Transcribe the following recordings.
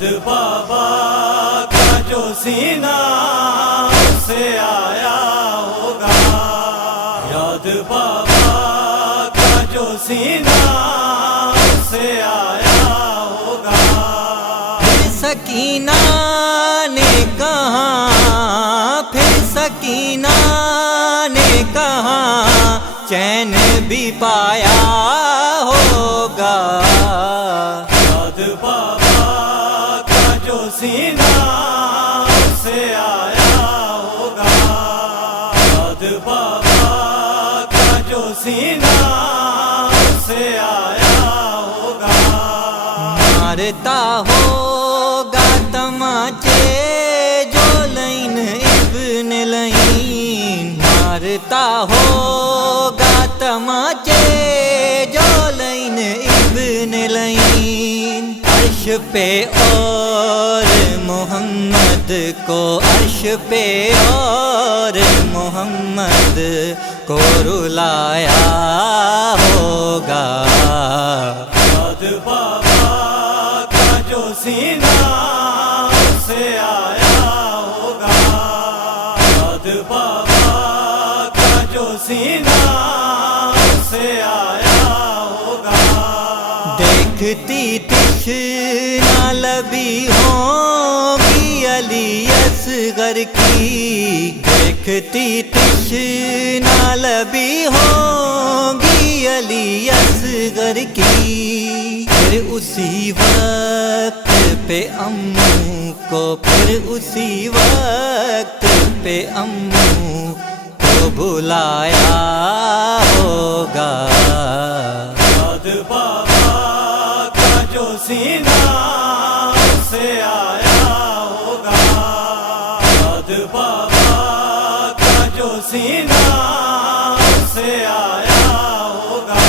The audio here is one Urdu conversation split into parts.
یاد بابا کا جو سینہ سے آیا ہوگا، یاد بابا کا جو سینہ سے آیا ہوگا۔ پھر سکینہ نے کہا، پھر سکینہ نے کہا چین بھی پایا ہوگا۔ یاد بابا کا جو سینہ سے آیا ہوگا، یاد بابا کا جو سینہ سے آیا ہوگا۔ مارتا ہوگا تماچے جو لین ابن لین، مارتا ہوگا تماچے جو لین ابن لین۔ عرش پہ اور محمد کو، عرش پہ اور محمد کو رلایا ہوگا۔ یاد بابا کا جو سینہ سے آیا ہوگا، یاد بابا کا جو سینہ سے آیا ہوگا۔ دیکھتی تشنا لبی ہوگی علی اصغر کی، دیکھتی تشنا لبی ہوگی علی اصغر کی۔ پھر اسی وقت پہ اموں کو، پھر اسی وقت پہ اموں کو بلایا ہوگا۔ یاد بابا کا جو سینہ سے آیا ہوگا، یاد بابا کا جو سینہ سے آیا ہوگا۔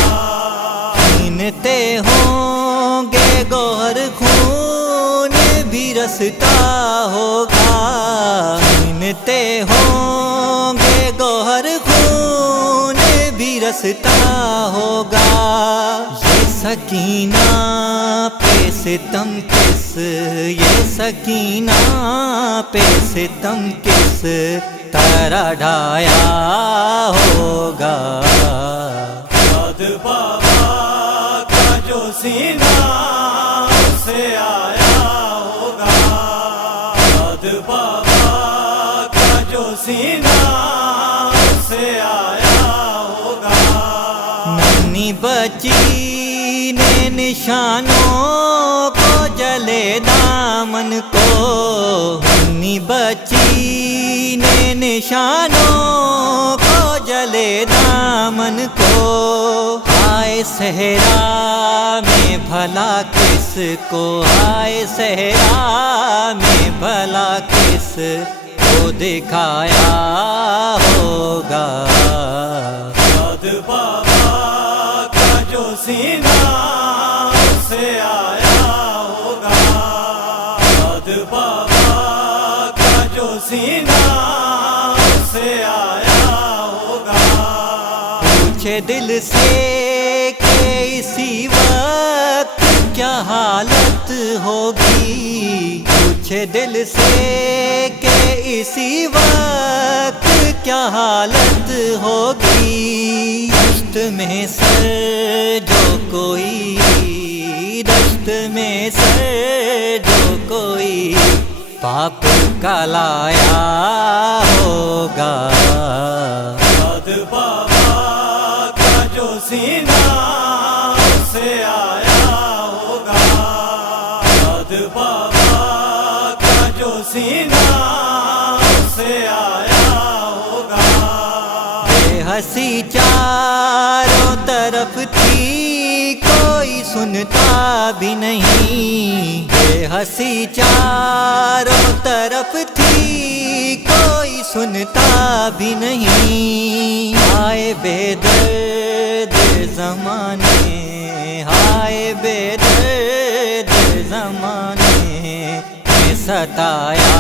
چھینتے ہوں گے گوہر خون بھی رستا ہوگا، چھینتے ہوں گے گوہر خون بھی رستا ہوگا۔ یہ سکینہ پہ ستم کس، یہ سکینہ پہ ستم کس طرح ڈھایا ہوگا۔ یاد بابا کا جو سینہ سے آیا ہوگا، یاد بابا کا جو سینہ سے آیا ہوگا۔ ننھی بچی نے نشانوں کو جلے دامن کو، ننھی بچی نے نشانوں کو جلے دامن کو۔ آئے صحرا میں بھلا کس کو، آئے صحرا میں بھلا کس کو دکھایا ہوگا۔ یاد بابا کا جو سینہ سے آیا ہوگا، یاد بابا کا جو سینہ سے آیا ہوگا۔ پوچھے دل سے کہ اسی وقت کیا حالت ہوگی، پوچھے دل سے کہ اسی وقت کیا حالت ہوگی۔ دشت میں سر جو کوئی، دشت میں سر جو کوئی پاپ کا لایا ہوگا۔ یاد بابا کا جو سینہ سے آیا ہوگا، یاد بابا کا جو سینہ سے آیا ہوگا۔ بے ہنسی چاروں طرف تھی کوئی سنتا بھی نہیں، بے ہنسی چاروں طرف تھی کوئی سنتا بھی نہیں۔ ہائے بے درد زمانے، ہائے بے درد زمانے میں ستایا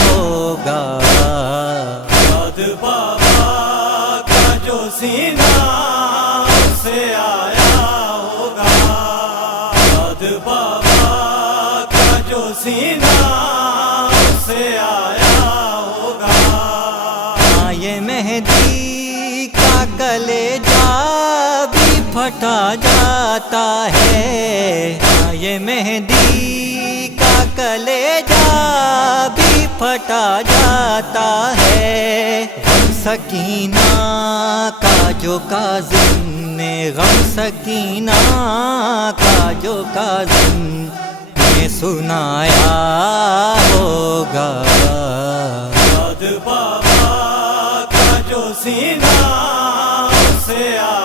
ہوگا۔ یاد بابا کا جو سینہ سے آیا ہوگا، یاد بابا کا جو سینہ سے آیا ہوگا. ہاں یہ مہدی کا کلیجہ بھی پھٹا جاتا ہے. ہاں یہ مہدی کا کلیجہ بھی پھٹا جاتا ہے. غم سکینہ کا جو کاظم نے غم سکینہ کا جو کاظم نے سنایا ہوگا. یاد بابا کا جو سینہ سے آیا